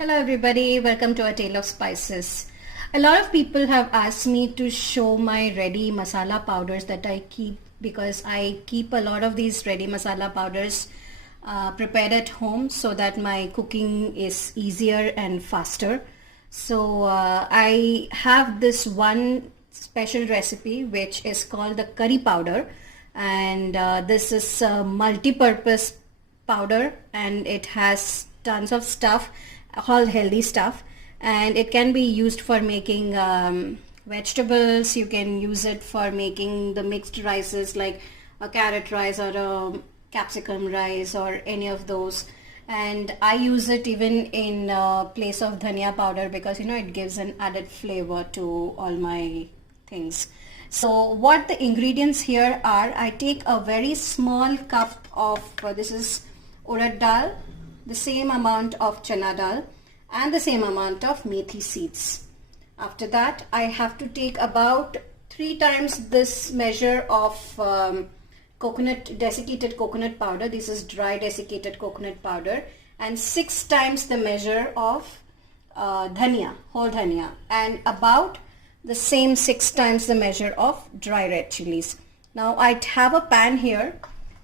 Hello everybody, welcome to A Tale of Spices. A lot of people have asked me to show my ready masala powders that I keep because I keep a lot of these ready masala powders prepared at home so that my cooking is easier and faster. So I have this one special recipe which is called the curry powder, and this is a multi-purpose powder and it has tons of stuff, all healthy stuff, and it can be used for making vegetables. You can use it for making the mixed rices like a carrot rice or a capsicum rice or any of those. And I use it even in place of dhania powder because it gives an added flavor to all my things. So what the ingredients here are, I take a very small cup of this is urad dal, the same amount of chana dal, and the same amount of methi seeds. After that, I have to take about 3 times this measure of desiccated coconut powder. This is dry desiccated coconut powder, and 6 times the measure of dhania, whole dhania, and about the same 6 times the measure of dry red chilies. Now I have a pan here,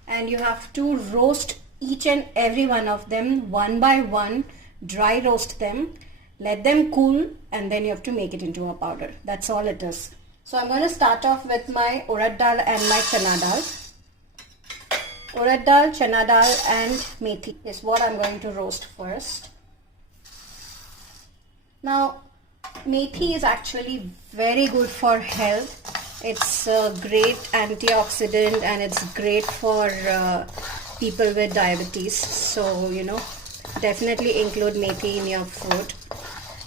and you have to roast each and every one of them one by one. Dry roast them, let them cool, and then you have to make it into a powder. That's all it is. So I'm going to start off with my urad dal and my chana dal. Urad dal, chana dal and methi is what I'm going to roast first. Now methi is actually very good for health. It's a great antioxidant and it's great for people with diabetes. So definitely include methi in your food.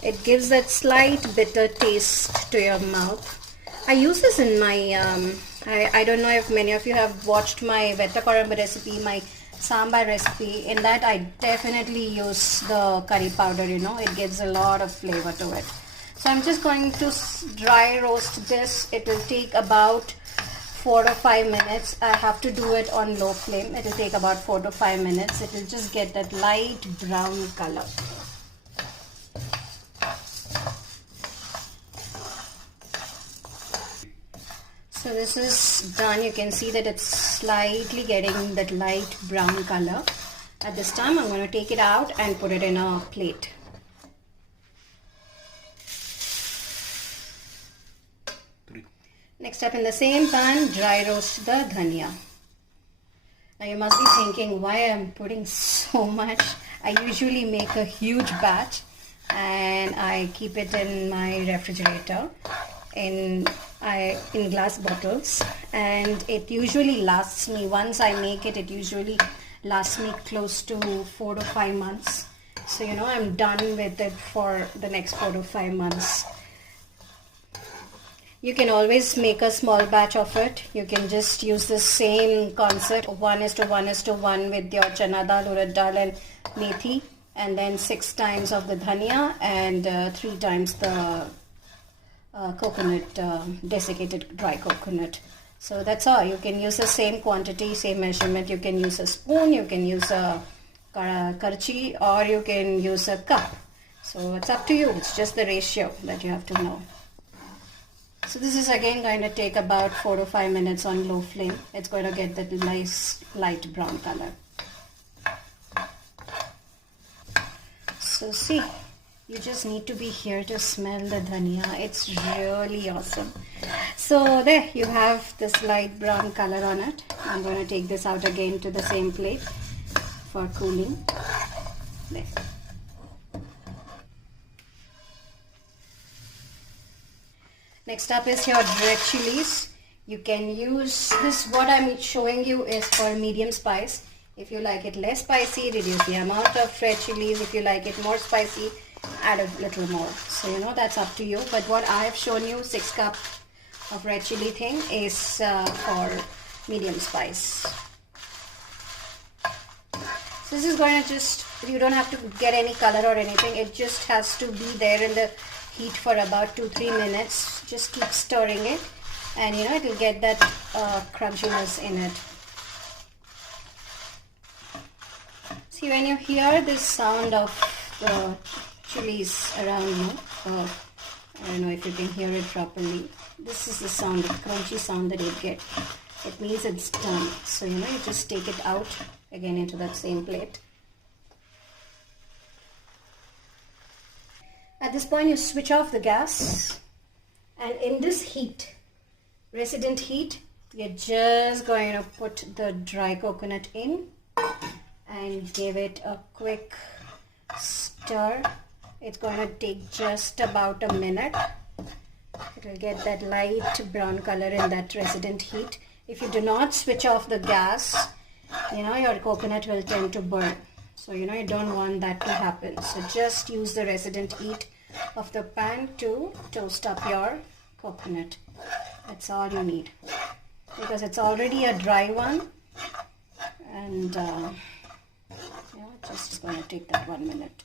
It gives that slight bitter taste to your mouth. I use this in my I don't know if many of you have watched my vetta korambu recipe, my sambar recipe. In that I definitely use the curry powder. It gives a lot of flavor to it. So I'm just going to dry roast this. It will take about 4 to 5 minutes. I have to do it on low flame. It will take about 4 to 5 minutes. It will just get that light brown color. So this is done. You can see that it's slightly getting that light brown color. At this time I'm going to take it out and put it in a plate. Next up, in the same pan, dry roast the dhania. Now you must be thinking why I'm putting so much. I usually make a huge batch and I keep it in my refrigerator in glass bottles, and it usually lasts me, once I make it, it usually lasts me close to 4 to 5 months. So I'm done with it for the next 4 to 5 months. You can always make a small batch of it. You can just use the same concept, 1:1:1 with your chana dal, urad dal and methi, and then 6 times of the dhania and 3 times the coconut, desiccated dry coconut. So that's all. You can use the same quantity, same measurement. You can use a spoon, you can use a karchi, or you can use a cup. So it's up to you. It's just the ratio that you have to know. So this is again going to take about 4 to 5 minutes on low flame. It's going to get that nice light brown color. So see, you just need to be here to smell the dhania. It's really awesome. So there you have this light brown color on it. I'm going to take this out again to the same plate for cooling. There. Next up is your red chilies. You can use this, what I'm showing you is for medium spice. If you like it less spicy, reduce the amount of red chilies. If you like it more spicy, add a little more. So that's up to you. But what I have shown you, 6 cup of red chili thing, is for medium spice. So this is going to just, you don't have to get any color or anything. It just has to be there in the heat for about 2-3 minutes. Just keep stirring it, and it will get that crunchiness in it. See, when you hear this sound of the actually is around now. I don't know if you can hear it properly. This is the sound, the crunchy sound that you get. It means it's done. So you just take it out again into that same plate. At this point you switch off the gas, and in this heat, resident heat, we are just going to put the dry coconut in and give it a quick stir. It's going to take just about a minute. It will get that light brown color in that resident heat. If you do not switch off the gas, your coconut will tend to burn. So you don't want that to happen. So just use the resident heat of the pan to toast up your coconut. That's all you need, because it's already a dry one, and just going to take that 1 minute.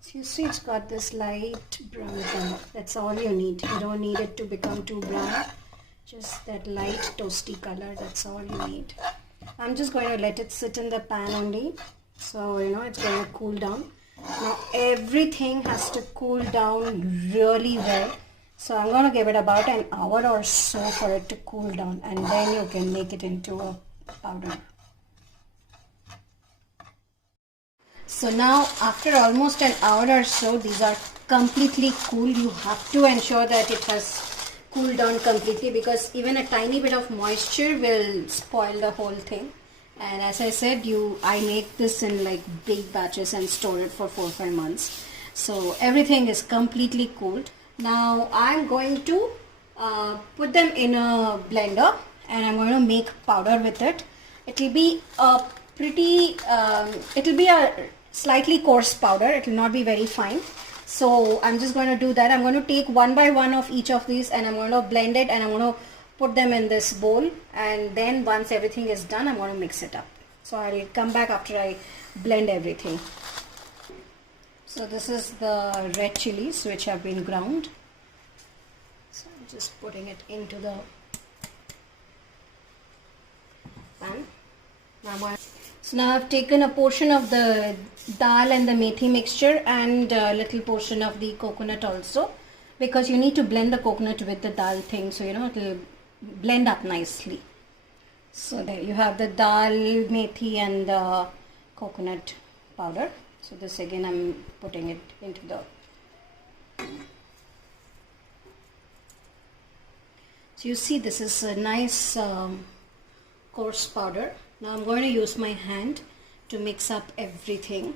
So you see it's got this light brown color. That's all you need. You don't need it to become too brown. Just that light toasty color, that's all you need. I'm just going to let it sit in the pan only. So it's going to cool down. Now everything has to cool down really well. So I'm going to give it about an hour or so for it to cool down, and then you can make it into a powder. So now after almost an hour or so, these are completely cool. You have to ensure that it has cooled down completely, because even a tiny bit of moisture will spoil the whole thing. And as I said, I make this in like big batches and store it for 4 or 5 months. So everything is completely cooled. Now I'm going to put them in a blender, and I'm going to make powder with it. It will be a slightly coarse powder. It will not be very fine. So I'm just going to do that. I'm going to take one by one of each of these, and I'm going to blend it, and I'm going to put them in this bowl, and then once everything is done, I'm going to mix it up. So I'll come back after I blend everything. So this is the red chilies which have been ground. So I'm just putting it into the pan. So now I've taken a portion of the dal and the methi mixture, and a little portion of the coconut also, because you need to blend the coconut with the dal thing, so it will blend up nicely. So there you have the dal, methi and the coconut powder. So this again I'm putting it into the... So you see this is a nice coarse powder. Now I'm going to use my hand to mix up everything.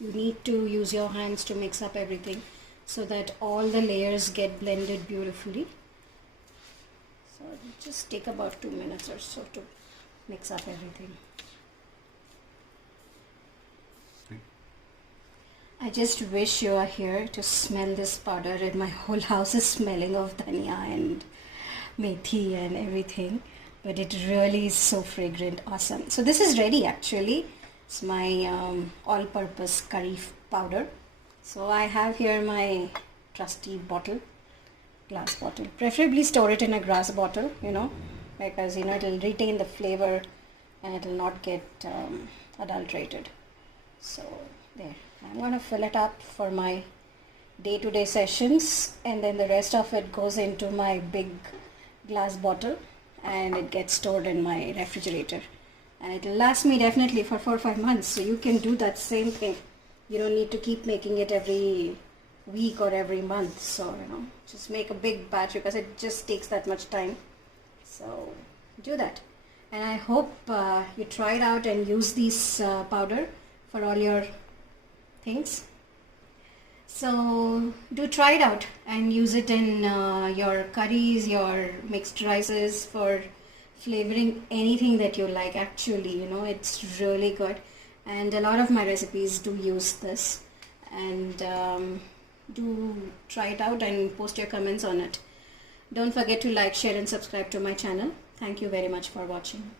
You need to use your hands to mix up everything so that all the layers get blended beautifully. So it'll just take about 2 minutes or so to mix up everything. I just wish you are here to smell this powder, and my whole house is smelling of dhania and methi and everything. But it really is so fragrant, awesome. So this is ready actually. It's my all-purpose curry powder. So I have here my trusty bottle, glass bottle. Preferably store it in a glass bottle, because it will retain the flavor and it will not get adulterated. So there, I'm going to fill it up for my day-to-day sessions, and then the rest of it goes into my big glass bottle, and it gets stored in my refrigerator, and it will last me definitely for 4 or 5 months. So you can do that same thing. You don't need to keep making it every week or every month. So just make a big batch, because it just takes that much time. So do that, and I hope you try it out and use this powder for all your things. So do try it out and use it in your curries, your mixed rices, for flavoring anything that you like. Actually, it's really good, and a lot of my recipes do use this. And do try it out and post your comments on it. Don't forget to like, share and subscribe to my channel. Thank you very much for watching.